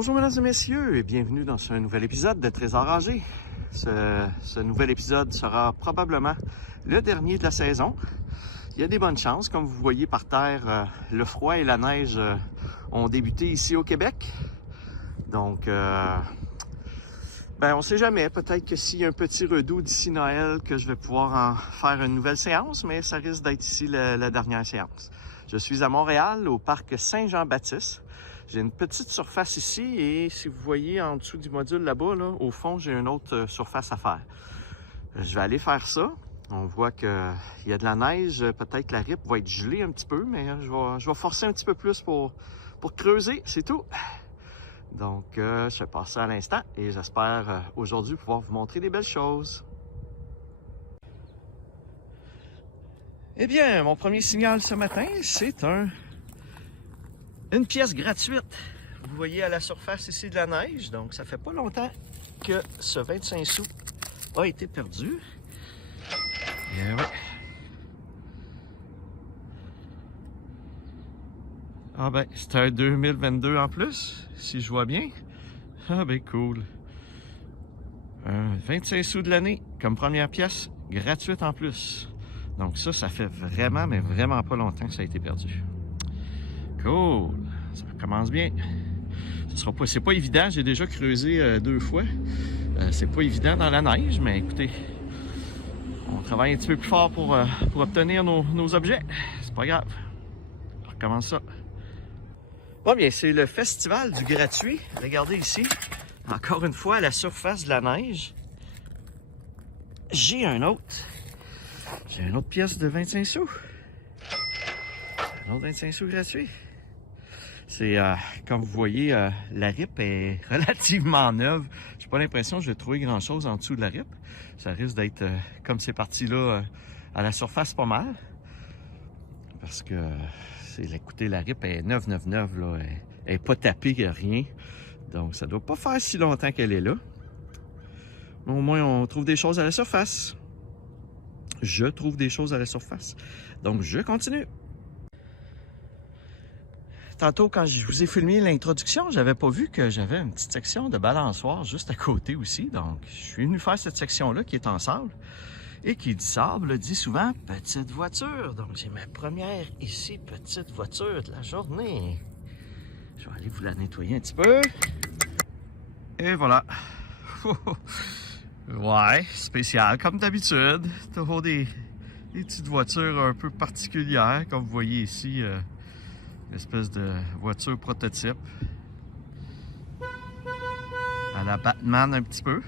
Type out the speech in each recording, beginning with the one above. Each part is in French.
Bonjour mesdames et messieurs et bienvenue dans ce nouvel épisode de Trésor âgé. Ce nouvel épisode sera probablement le dernier de la saison. Il y a des bonnes chances, comme vous voyez par terre, le froid et la neige ont débuté ici au Québec. Donc, on sait jamais, peut-être que s'il y a un petit redout d'ici Noël, que je vais pouvoir en faire une nouvelle séance, mais ça risque d'être ici la dernière séance. Je suis à Montréal, au parc Saint-Jean-Baptiste. J'ai une petite surface ici et si vous voyez en dessous du module là-bas, au fond, j'ai une autre surface à faire. Je vais aller faire ça. On voit qu'il y a de la neige. Peut-être que la ripe va être gelée un petit peu, mais je vais forcer un petit peu plus pour creuser, c'est tout. Donc, je vais passer à l'instant et j'espère aujourd'hui pouvoir vous montrer des belles choses. Eh bien, mon premier signal ce matin, c'est une pièce gratuite. Vous voyez à la surface ici de la neige, donc ça fait pas longtemps que ce 25 sous a été perdu. Et ouais. Ah ben, c'est un 2022 en plus, si je vois bien. Ah ben cool. 25 sous de l'année comme première pièce, gratuite en plus. Donc ça fait vraiment, mais vraiment pas longtemps que ça a été perdu. Cool, ça commence bien. C'est pas évident, j'ai déjà creusé 2 fois. C'est pas évident dans la neige, mais écoutez, on travaille un petit peu plus fort pour obtenir nos objets. C'est pas grave. On recommence ça. Bon bien, c'est le festival du gratuit. Regardez ici, encore une fois à la surface de la neige. J'ai une autre pièce de 25 sous. Un autre 25 sous gratuit. C'est, comme vous voyez, la ripe est relativement neuve. J'ai pas l'impression que je vais trouver grand-chose en dessous de la ripe. Ça risque d'être, comme c'est parti là, à la surface pas mal. Parce que, écoutez, la ripe est neuve, là. Elle est pas tapée, rien. Donc, ça doit pas faire si longtemps qu'elle est là. Mais au moins, on trouve des choses à la surface. Je trouve des choses à la surface. Donc, je continue. Tantôt, quand je vous ai filmé l'introduction, j'avais pas vu que j'avais une petite section de balançoire juste à côté aussi. Donc, je suis venu faire cette section-là qui est en sable. Et qui dit sable, dit souvent petite voiture. Donc, j'ai ma première ici, petite voiture de la journée. Je vais aller vous la nettoyer un petit peu. Et voilà. Ouais, spécial comme d'habitude. Toujours des petites voitures un peu particulières. Comme vous voyez ici, une espèce de voiture prototype. À la Batman un petit peu.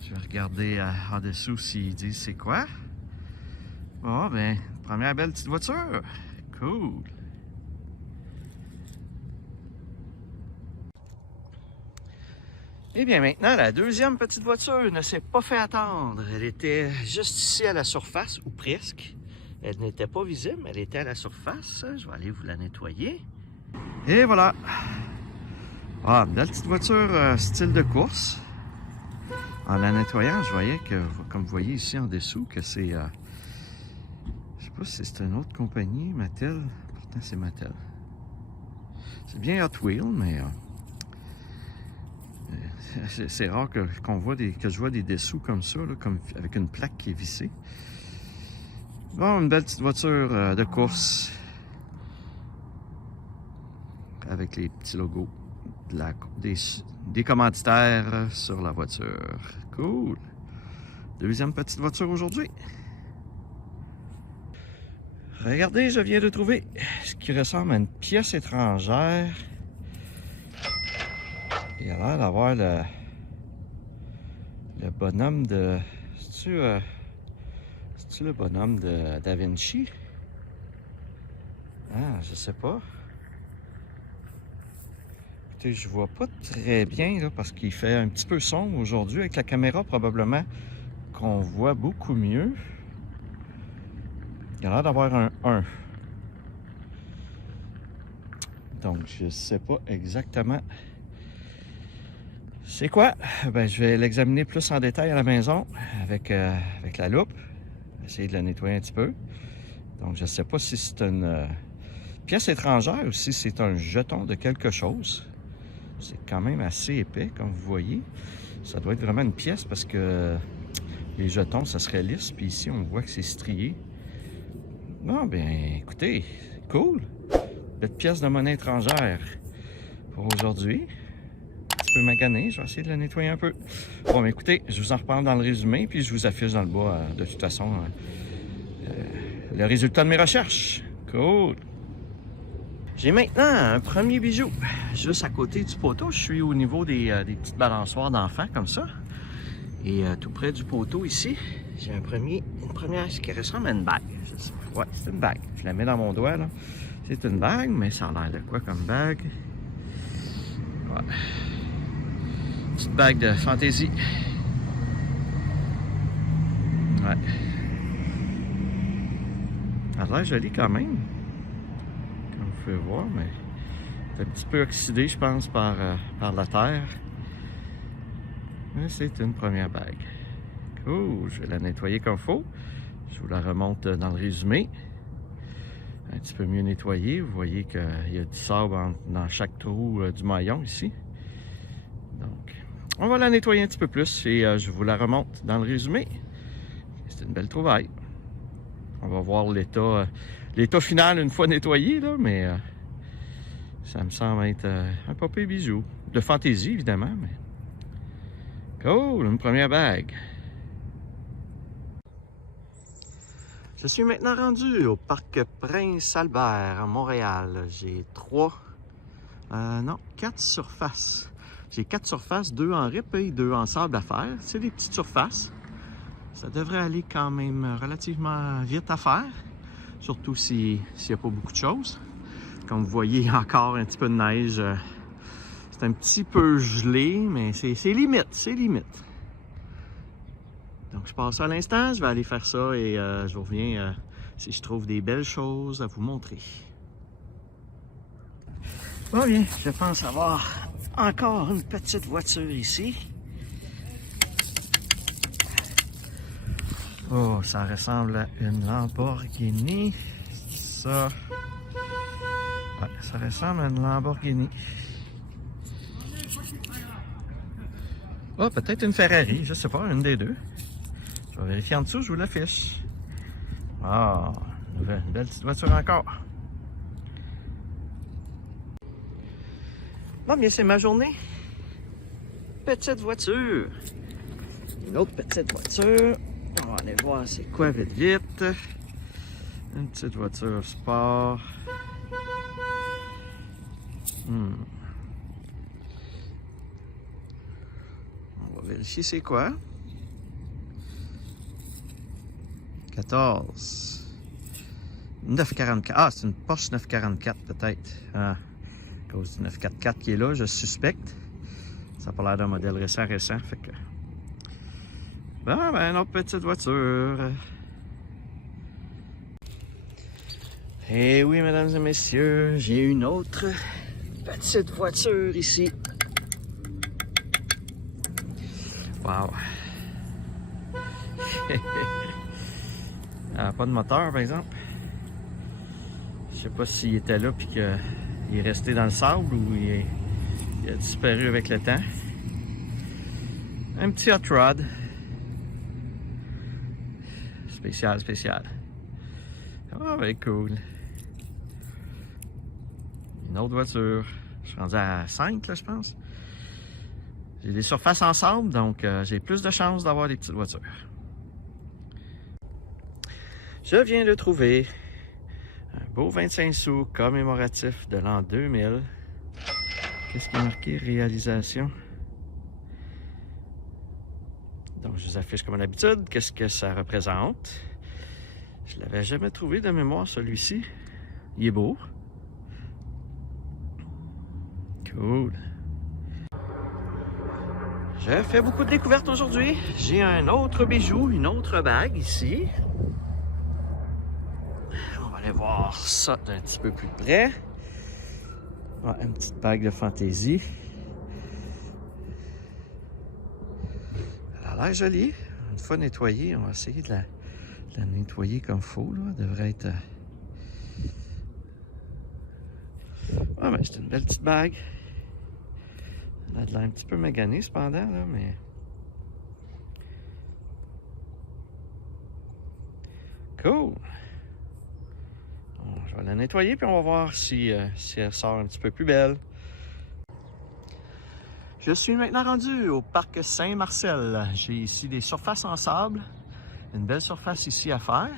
Je vais regarder en dessous s'ils disent c'est quoi. Oh, ben, première belle petite voiture. Cool. Et bien maintenant, la deuxième petite voiture ne s'est pas fait attendre. Elle était juste ici à la surface, ou presque. Elle n'était pas visible, elle était à la surface. Je vais aller vous la nettoyer. Et voilà. Ah, une belle petite voiture style de course. En la nettoyant, je voyais que, comme vous voyez ici en dessous, que c'est... je sais pas si c'est une autre compagnie, Mattel. Pourtant, c'est Mattel. C'est bien Hot Wheels, mais... c'est rare que je vois des dessous comme ça, là, comme avec une plaque qui est vissée. Bon, une belle petite voiture de course. Avec les petits logos des commanditaires sur la voiture. Cool! Deuxième petite voiture aujourd'hui. Regardez, je viens de trouver ce qui ressemble à une pièce étrangère. Il a l'air d'avoir le bonhomme de... C'est-tu le bonhomme de Da Vinci? Ah, je sais pas. Écoutez, je vois pas très bien là, parce qu'il fait un petit peu sombre aujourd'hui. Avec la caméra, probablement qu'on voit beaucoup mieux. Il a l'air d'avoir un 1. Donc, je sais pas exactement c'est quoi. Ben, je vais l'examiner plus en détail à la maison avec la loupe. Essayer de la nettoyer un petit peu. Donc, je ne sais pas si c'est une pièce étrangère ou si c'est un jeton de quelque chose. C'est quand même assez épais, comme vous voyez. Ça doit être vraiment une pièce parce que les jetons, ça serait lisse. Puis ici, on voit que c'est strié. Bon, ben, écoutez, cool. Cette pièce de monnaie étrangère pour aujourd'hui. Un petit peu magané, je vais essayer de la nettoyer un peu. Bon, mais écoutez, je vous en reparle dans le résumé, puis je vous affiche dans le bas, de toute façon, le résultat de mes recherches. Cool. J'ai maintenant un premier bijou, juste à côté du poteau. Je suis au niveau des petites balançoires d'enfants, comme ça. Et tout près du poteau, ici, j'ai une première qui ressemble à une bague. Je sais pas. Ouais, c'est une bague. Je la mets dans mon doigt, là. C'est une bague, mais ça a l'air de quoi comme bague? Ouais. Petite bague de fantaisie. Ouais. Elle a l'air jolie quand même. Comme vous pouvez voir, mais c'est un petit peu oxydé, je pense, par la terre. Mais c'est une première bague. Cool. Je vais la nettoyer comme il faut. Je vous la remonte dans le résumé. Un petit peu mieux nettoyée. Vous voyez qu'il y a du sable dans chaque trou du maillon ici. Donc, on va la nettoyer un petit peu plus et je vous la remonte dans le résumé. C'est une belle trouvaille. On va voir l'état final une fois nettoyé, là, mais ça me semble être un pas pire bijou. De fantaisie, évidemment, mais... Cool, une première bague. Je suis maintenant rendu au parc Prince-Albert à Montréal. J'ai 4 surfaces. J'ai 4 surfaces, 2 en rip et 2 en sable à faire. C'est des petites surfaces. Ça devrait aller quand même relativement vite à faire, surtout s'il n'y a pas beaucoup de choses. Comme vous voyez, encore un petit peu de neige. C'est un petit peu gelé, mais c'est limite, c'est limite. Donc je passe ça à l'instant, je vais aller faire ça et je vous reviens si je trouve des belles choses à vous montrer. Bon bien, je pense avoir encore une petite voiture ici. Oh, ça ressemble à une Lamborghini. Ça... Ouais, ça ressemble à une Lamborghini. Oh, peut-être une Ferrari, je sais pas, une des deux. Je vais vérifier en dessous, je vous l'affiche. Ah, une belle petite voiture encore. Bon, bien, c'est ma journée. Petite voiture. Une autre petite voiture. On va aller voir c'est quoi vite vite. Une petite voiture sport. On va vérifier c'est quoi. 14. 944. Ah, c'est une Porsche 944 peut-être. Ah, à cause du 944 qui est là, je suspecte. Ça n'a pas l'air d'un modèle récent, fait que... Bon, ben, une autre petite voiture. Eh oui, mesdames et messieurs, j'ai une autre petite voiture ici. Wow. Pas de moteur, par exemple. Je sais pas s'il était là puis qu'il est resté dans le sable ou il a disparu avec le temps. Un petit hot rod. Spécial. Ah, ben cool. Une autre voiture. Je suis rendu à 5, là, je pense. J'ai des surfaces en sable, donc j'ai plus de chances d'avoir des petites voitures. Je viens de trouver un beau 25 sous commémoratif de l'an 2000. Qu'est-ce qui est marqué? Réalisation. Donc, je vous affiche comme d'habitude qu'est-ce que ça représente. Je ne l'avais jamais trouvé de mémoire, celui-ci. Il est beau. Cool. J'ai fait beaucoup de découvertes aujourd'hui. J'ai un autre bijou, une autre bague ici. On va aller voir ça d'un petit peu plus près. Ouais, une petite bague de fantaisie. Elle a l'air jolie. Une fois nettoyée, on va essayer de la nettoyer comme il faut. Là. Elle devrait être... Ah, ben, c'est une belle petite bague. Elle a de l'air un petit peu maganée cependant, là, mais... Cool! Bon, je vais la nettoyer, puis on va voir si elle sort un petit peu plus belle. Je suis maintenant rendu au parc Saint-Marcel. J'ai ici des surfaces en sable, une belle surface ici à faire,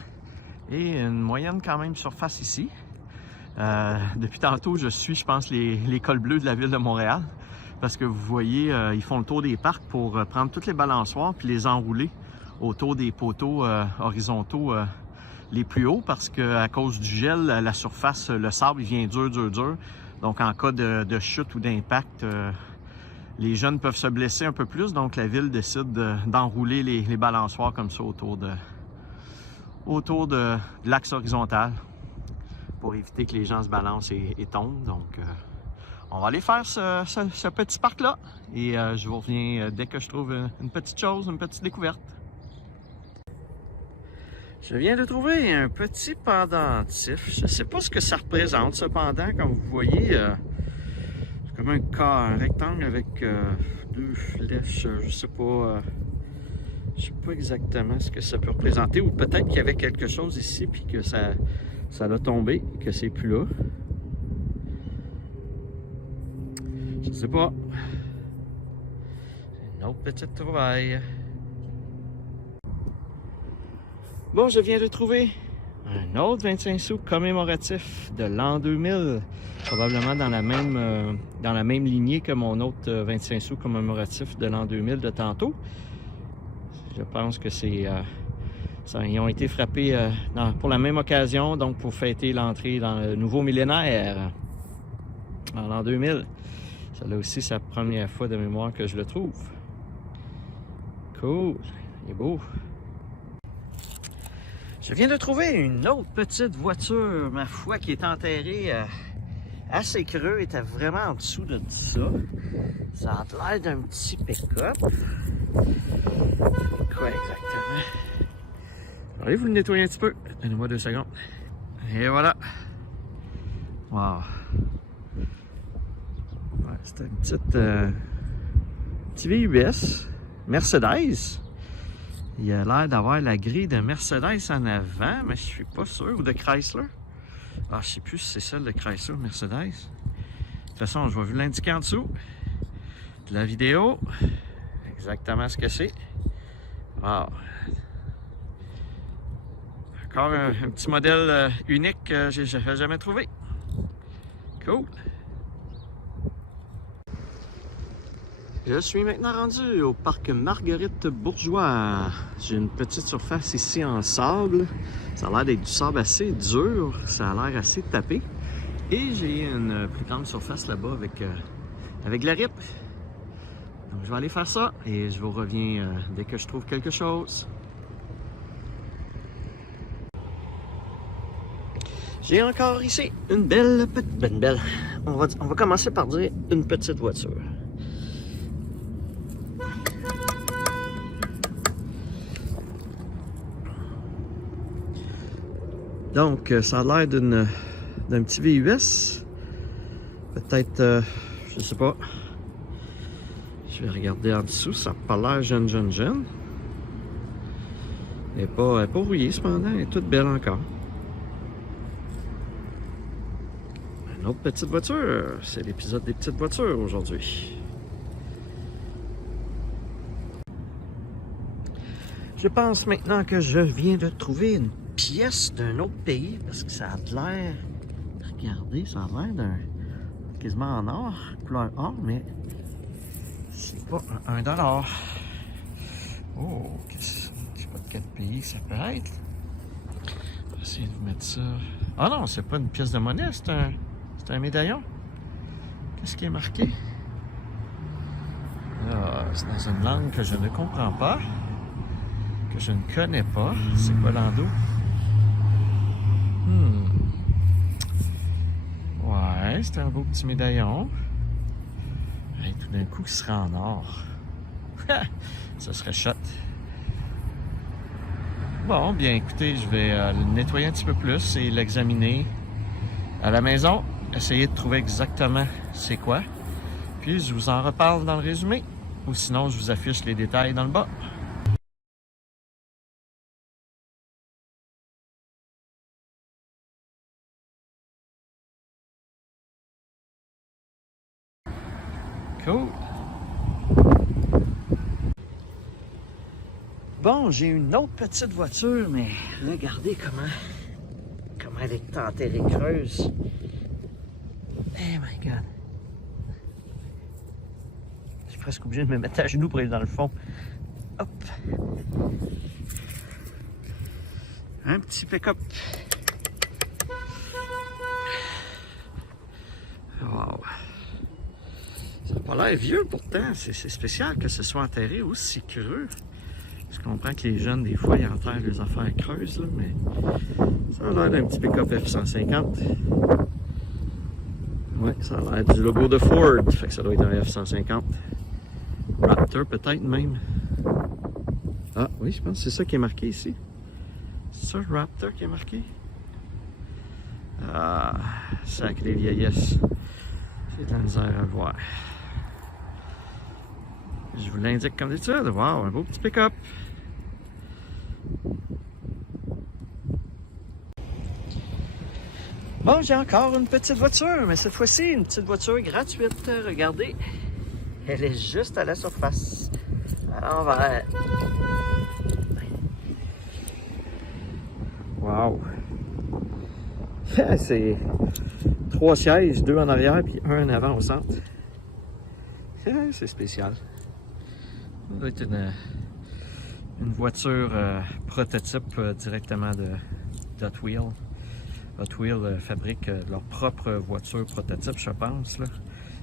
et une moyenne quand même surface ici. Depuis tantôt, je suis, je pense, les cols bleus de la ville de Montréal. Parce que vous voyez, ils font le tour des parcs pour prendre toutes les balançoires puis les enrouler autour des poteaux horizontaux les plus hauts. Parce qu'à cause du gel, la surface, le sable, il vient dur. Donc en cas de chute ou d'impact, les jeunes peuvent se blesser un peu plus. Donc la ville décide d'enrouler les balançoires comme ça autour de l'axe horizontal, pour éviter que les gens se balancent et tombent. Donc, on va aller faire ce petit parc-là. Et je vous reviens dès que je trouve une petite chose, une petite découverte. Je viens de trouver un petit pendentif. Je ne sais pas ce que ça représente, ce pendant. Comme vous voyez, c'est comme un rectangle avec deux flèches. Je sais pas exactement ce que ça peut représenter. Ou peut-être qu'il y avait quelque chose ici, puis que ça a tombé, que c'est plus là. Je sais pas. Une autre petite trouvaille. Bon, je viens de trouver un autre 25 sous commémoratif de l'an 2000. Probablement dans la même lignée que mon autre 25 sous commémoratif de l'an 2000 de tantôt. Je pense que c'est... ils ont été frappés pour la même occasion, donc pour fêter l'entrée dans le nouveau millénaire en l'an 2000. Ça là aussi, c'est la première fois de mémoire que je le trouve. Cool, il est beau. Je viens de trouver une autre petite voiture, ma foi, qui est enterrée assez creux, était vraiment en dessous de ça. Ça a l'air d'un petit pick-up. Quoi exactement? Allez vous le nettoyer un petit peu. Donnez-moi 2 secondes. Et voilà. Wow. Ouais, c'était une petite VUS Mercedes. Il a l'air d'avoir la grille de Mercedes en avant, mais je suis pas sûr. Ou de Chrysler. Ah, je sais plus si c'est celle de Chrysler ou Mercedes. De toute façon, je vais vous l'indiquer en dessous de la vidéo. Exactement ce que c'est. Wow. Encore un petit modèle unique que j'ai jamais trouvé. Cool. Je suis maintenant rendu au parc Marguerite-Bourgeois. J'ai une petite surface ici en sable. Ça a l'air d'être du sable assez dur. Ça a l'air assez tapé. Et j'ai une plus grande surface là-bas avec la rip. Donc je vais aller faire ça et je vous reviens dès que je trouve quelque chose. J'ai encore ici une belle petite... On va commencer par dire une petite voiture. Donc, ça a l'air d'un petit VUS. Peut-être, je sais pas. Je vais regarder en dessous, ça n'a pas l'air jeune. Elle n'est pas rouillée cependant, elle est toute belle encore. Une autre petite voiture, c'est l'épisode des petites voitures aujourd'hui. Je pense maintenant que je viens de trouver une pièce d'un autre pays, parce que ça a l'air, regardez, ça a l'air d'un quasiment en or, couleur or, mais c'est pas un $1. Oh, je sais pas de quel pays ça peut être. On va essayer de vous mettre ça. Ah non, c'est pas une pièce de monnaie, c'est un médaillon. Qu'est-ce qui est marqué? Ah, c'est dans une langue que je ne comprends pas, que je ne connais pas. C'est quoi l'endo? Ouais, c'est un beau petit médaillon. Et tout d'un coup, qui serait en or. Ça serait chouette. Bon, bien écoutez, je vais le nettoyer un petit peu plus et l'examiner à la maison. Essayer de trouver exactement c'est quoi. Puis je vous en reparle dans le résumé. Ou sinon, je vous affiche les détails dans le bas. Cool. Bon, j'ai une autre petite voiture, mais regardez comment elle est enterrée creuse. Oh my God. Je suis presque obligé de me mettre à genoux pour aller dans le fond. Hop. Un petit pick-up. Wow. Ça n'a pas l'air vieux pourtant. C'est spécial que ce soit enterré aussi creux. Je comprends que les jeunes, des fois, ils enterrent les affaires creuses, là, mais ça a l'air d'un petit pick-up F-150. Oui, ça a l'air du logo de Ford, fait que ça doit être un F-150. Raptor peut-être même. Ah oui, je pense que c'est ça qui est marqué ici. C'est ça, Raptor qui est marqué? Ah, sacré vieillesse. J'ai de la misère à le voir. Je vous l'indique comme d'habitude. Wow, un beau petit pick-up. Bon, j'ai encore une petite voiture, mais cette fois-ci, une petite voiture gratuite. Regardez, elle est juste à la surface, à l'envers. Wow! C'est 3 sièges, 2 en arrière puis 1 en avant au centre. C'est spécial. Ça doit être une voiture prototype directement de Hot Wheels. Hot Wheels fabrique leur propre voiture prototype, je pense. Là.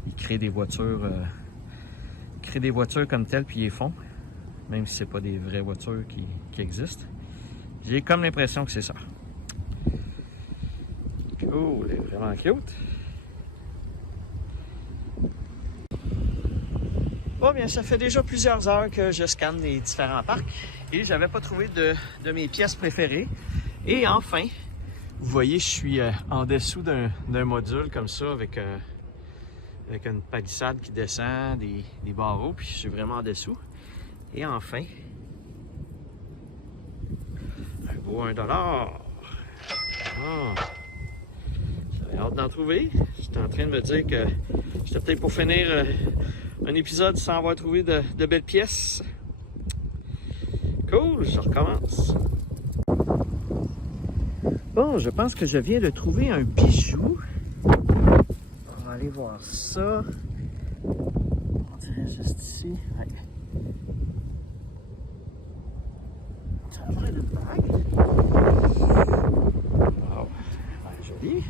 Ils créent des voitures comme telles puis ils les font, même si c'est pas des vraies voitures qui existent. J'ai comme l'impression que c'est ça. Cool, elle est vraiment cute. Bon, bien, ça fait déjà plusieurs heures que je scanne les différents parcs et j'avais pas trouvé de mes pièces préférées. Et enfin, vous voyez, je suis en dessous d'un module comme ça avec une palissade qui descend, des barreaux, puis je suis vraiment en dessous. Et enfin, un beau 1$. Ah. J'avais hâte d'en trouver. J'étais en train de me dire que j'étais peut-être pour finir un épisode sans avoir trouvé de belles pièces. Cool, je recommence. Bon, je pense que je viens de trouver un bijou. On va aller voir ça. On dirait juste ici. Ouais. Ça a l'air d'une bague. Wow, joli.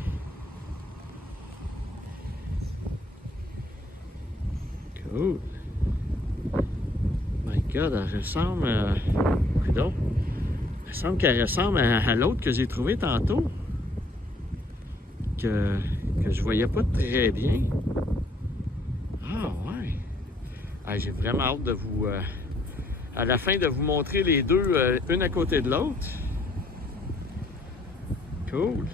Cool. My God, elle ressemble à... Pardon. Il semble qu'elle ressemble à l'autre que j'ai trouvé tantôt. Que je voyais pas très bien. Ah ouais. Ah, j'ai vraiment hâte de vous... à la fin de vous montrer les deux, une à côté de l'autre. Cool.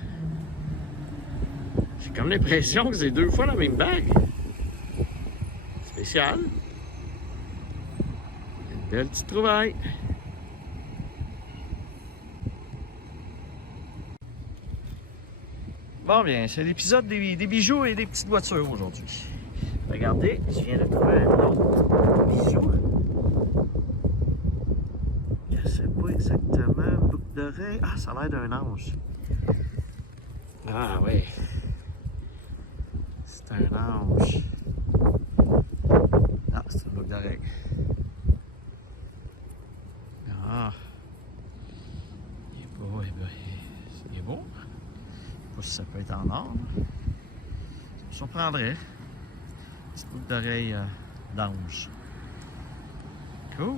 J'ai comme l'impression que c'est 2 fois la même bague. Spécial. Une belle petite trouvaille. Bon bien, c'est l'épisode des bijoux et des petites voitures aujourd'hui. Regardez, je viens de trouver un autre bijou. Je sais pas exactement, boucle d'oreille. Ah, ça a l'air d'un ange. Ah oui. C'est un ange. Ah, c'est une boucle d'oreille. Ah. Il est beau, il est beau. Je sais pas si ça peut être en or. Ça me surprendrait. Petite boucle d'oreille d'ange. Cool.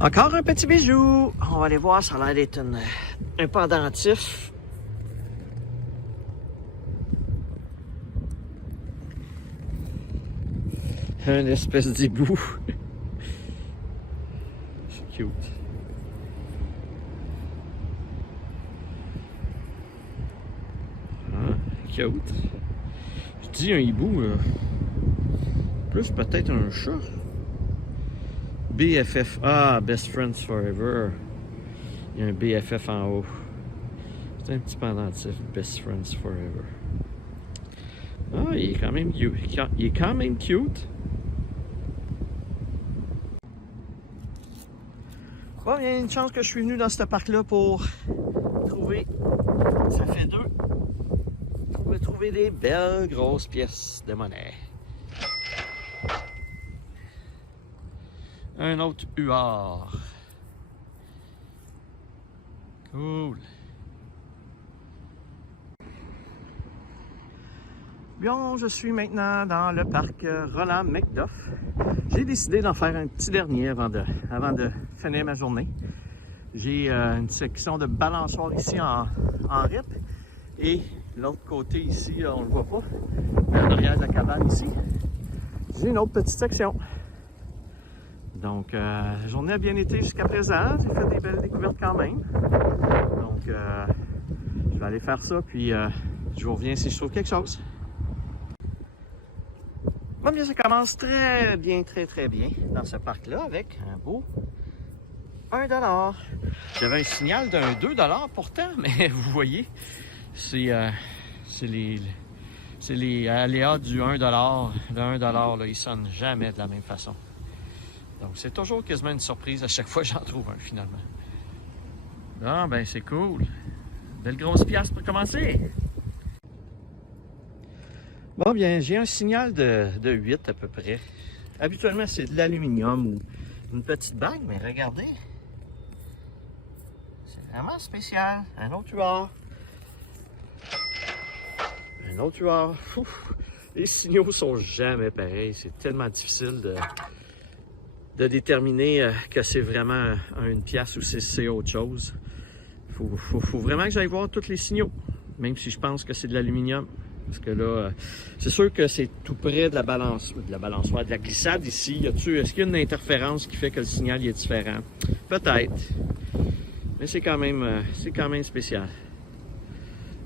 Encore un petit bijou. On va aller voir, ça a l'air d'être un pendentif. Un espèce d'hibou. C'est cute. Cute. dis un hibou, plus peut-être un chat. BFF, ah, Best Friends Forever. Il y a un BFF en haut. C'est un petit pendentif, Best Friends Forever. Ah, il est quand même cute. Il est quand même cute. Bon, il y a une chance que je suis venu dans ce parc-là pour trouver, ça fait deux, pour trouver des belles grosses pièces de monnaie. Un autre huard. Cool. Bien, je suis maintenant dans le parc Roland McDuff. J'ai décidé d'en faire un petit dernier avant de finir ma journée. J'ai une section de balançoire ici en RIP. Et l'autre côté ici, on ne le voit pas, derrière la cabane ici, j'ai une autre petite section. Donc, la journée a bien été jusqu'à présent. J'ai fait des belles découvertes quand même. Donc, je vais aller faire ça, puis je vous reviens si je trouve quelque chose. Bon, bien, ça commence très bien dans ce parc-là avec un beau 1$. J'avais un signal d'un 2$ pourtant, mais vous voyez, c'est les aléas du 1$. Le 1$, là, il sonne jamais de la même façon. Donc, c'est toujours quasiment une surprise à chaque fois que j'en trouve un, finalement. Ah, ben, c'est cool. Belle grosse pièce pour commencer. Bon, bien, j'ai un signal de 8 à peu près. Habituellement, c'est de l'aluminium ou une petite bague, mais regardez. C'est vraiment spécial. Un autre huard. Un autre huard. Les signaux sont jamais pareils. C'est tellement difficile de déterminer que c'est vraiment une pièce ou c'est autre chose. Faut vraiment que j'aille voir tous les signaux, même si je pense que c'est de l'aluminium. Parce que là, c'est sûr que c'est tout près de la balançoire, de la glissade ici. Est-ce qu'il y a une interférence qui fait que le signal est différent? Peut-être. Mais c'est quand même spécial.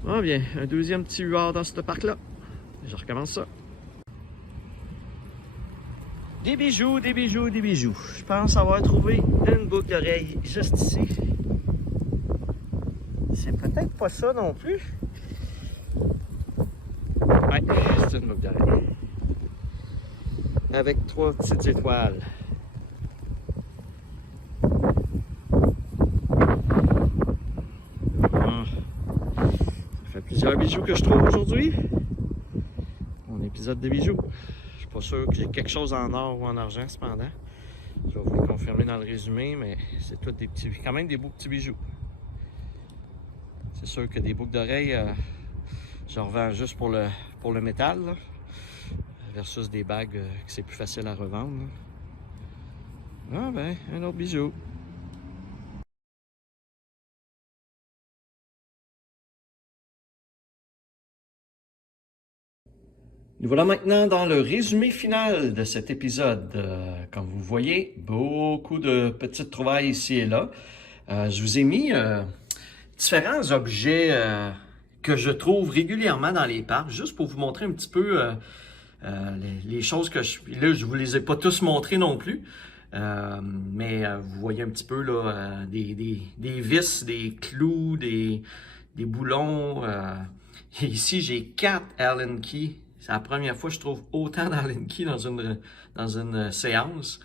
Ah bien, un deuxième petit huard dans ce parc-là. Je recommence ça. Des bijoux, des bijoux, des bijoux. Je pense avoir trouvé une boucle d'oreille juste ici. C'est peut-être pas ça non plus. Ouais, c'est une boucle d'oreille. Avec 3 petites étoiles. Ah. Ça fait plusieurs bijoux que je trouve aujourd'hui. Mon épisode de bijoux. Je suis pas sûr que j'ai quelque chose en or ou en argent cependant. Je vais vous le confirmer dans le résumé, mais c'est tout des petits, quand même des beaux petits bijoux. C'est sûr que des boucles d'oreilles, j'en revends juste pour le métal, là, versus des bagues que c'est plus facile à revendre. Là. Ah ben, un autre bijou. Nous voilà maintenant dans le résumé final de cet épisode. Comme vous voyez, beaucoup de petites trouvailles ici et là. Je vous ai mis différents objets que je trouve régulièrement dans les parcs, juste pour vous montrer un petit peu les choses que je... Là, je vous les ai pas tous montrés non plus, mais vous voyez un petit peu là, des vis, des clous, des boulons. Et ici, j'ai 4 Allen Key. C'est la première fois que je trouve autant d'Allen Key dans une séance.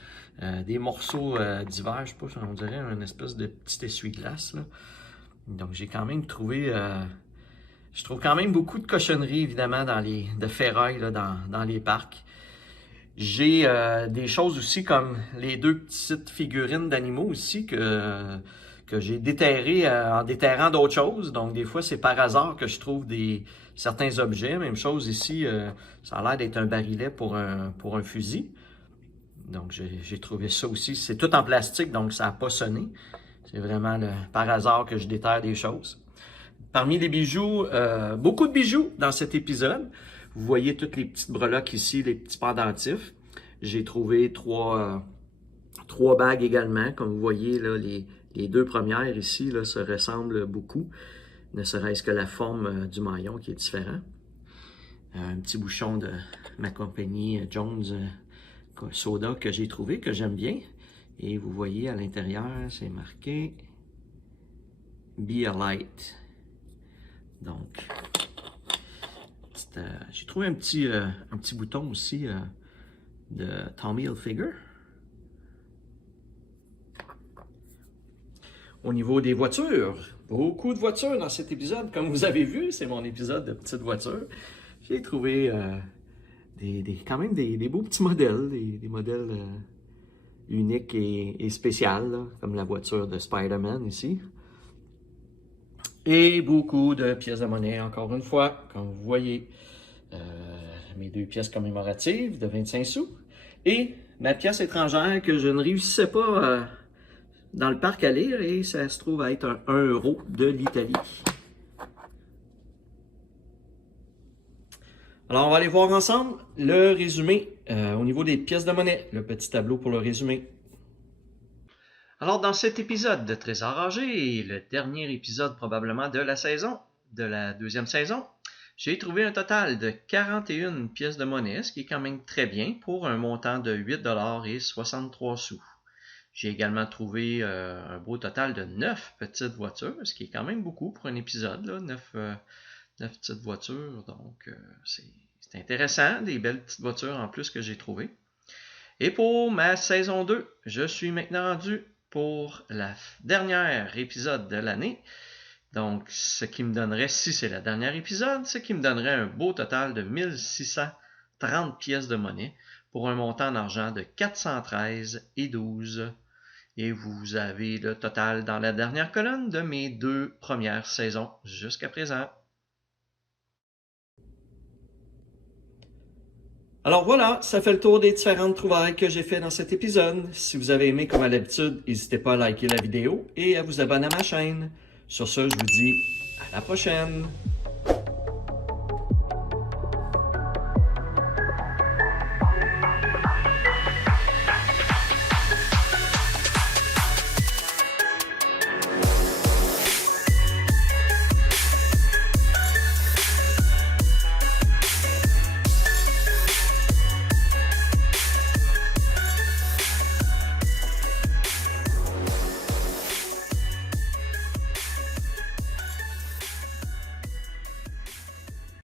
Des morceaux divers, je sais pas, on dirait une espèce de petit essuie-glace, là. Donc, j'ai quand même trouvé... je trouve quand même beaucoup de cochonneries, évidemment, de ferraille là, dans les parcs. J'ai des choses aussi comme les 2 petites figurines d'animaux aussi que j'ai déterrées en déterrant d'autres choses. Donc, des fois, c'est par hasard que je trouve certains objets. Même chose ici, ça a l'air d'être un barillet pour un fusil. Donc, j'ai trouvé ça aussi. C'est tout en plastique, donc ça n'a pas sonné. C'est vraiment par hasard que je déterre des choses. Parmi les bijoux, beaucoup de bijoux dans cet épisode. Vous voyez toutes les petites breloques ici, les petits pendentifs. J'ai trouvé trois bagues également. Comme vous voyez, là, les 2 premières ici là, se ressemblent beaucoup. Ne serait-ce que la forme du maillon qui est différent. Un petit bouchon de ma compagnie Jones Soda que j'ai trouvé, que j'aime bien. Et vous voyez à l'intérieur, c'est marqué Be a Light. Donc, j'ai trouvé un petit bouton aussi de Tommy Hilfiger. Au niveau des voitures, beaucoup de voitures dans cet épisode. Comme vous avez vu, c'est mon épisode de petites voitures. J'ai trouvé quand même des beaux petits modèles, des modèles uniques et spéciales, là, comme la voiture de Spider-Man ici. Et beaucoup de pièces de monnaie, encore une fois, comme vous voyez. Mes 2 pièces commémoratives de 25 sous. Et ma pièce étrangère que je ne réussissais pas dans le parc à lire, et ça se trouve à être un 1 euro de l'Italie. Alors, on va aller voir ensemble le résumé au niveau des pièces de monnaie, le petit tableau pour le résumé. Alors, dans cet épisode de Trésor âgé, le dernier épisode probablement de la saison, de la 2e saison, j'ai trouvé un total de 41 pièces de monnaie, ce qui est quand même très bien pour un montant de 8,63 $. J'ai également trouvé un beau total de 9 petites voitures, ce qui est quand même beaucoup pour un épisode, là, 9 petites voitures, donc c'est intéressant, des belles petites voitures en plus que j'ai trouvées. Et pour ma saison 2, je suis maintenant rendu pour la dernière épisode de l'année. Donc, ce qui me donnerait, si c'est le dernier épisode, ce qui me donnerait un beau total de 1630 pièces de monnaie pour un montant en argent de 413,12 $. Et vous avez le total dans la dernière colonne de mes 2 premières saisons jusqu'à présent. Alors voilà, ça fait le tour des différentes trouvailles que j'ai fait dans cet épisode. Si vous avez aimé comme à l'habitude, n'hésitez pas à liker la vidéo et à vous abonner à ma chaîne. Sur ce, je vous dis à la prochaine!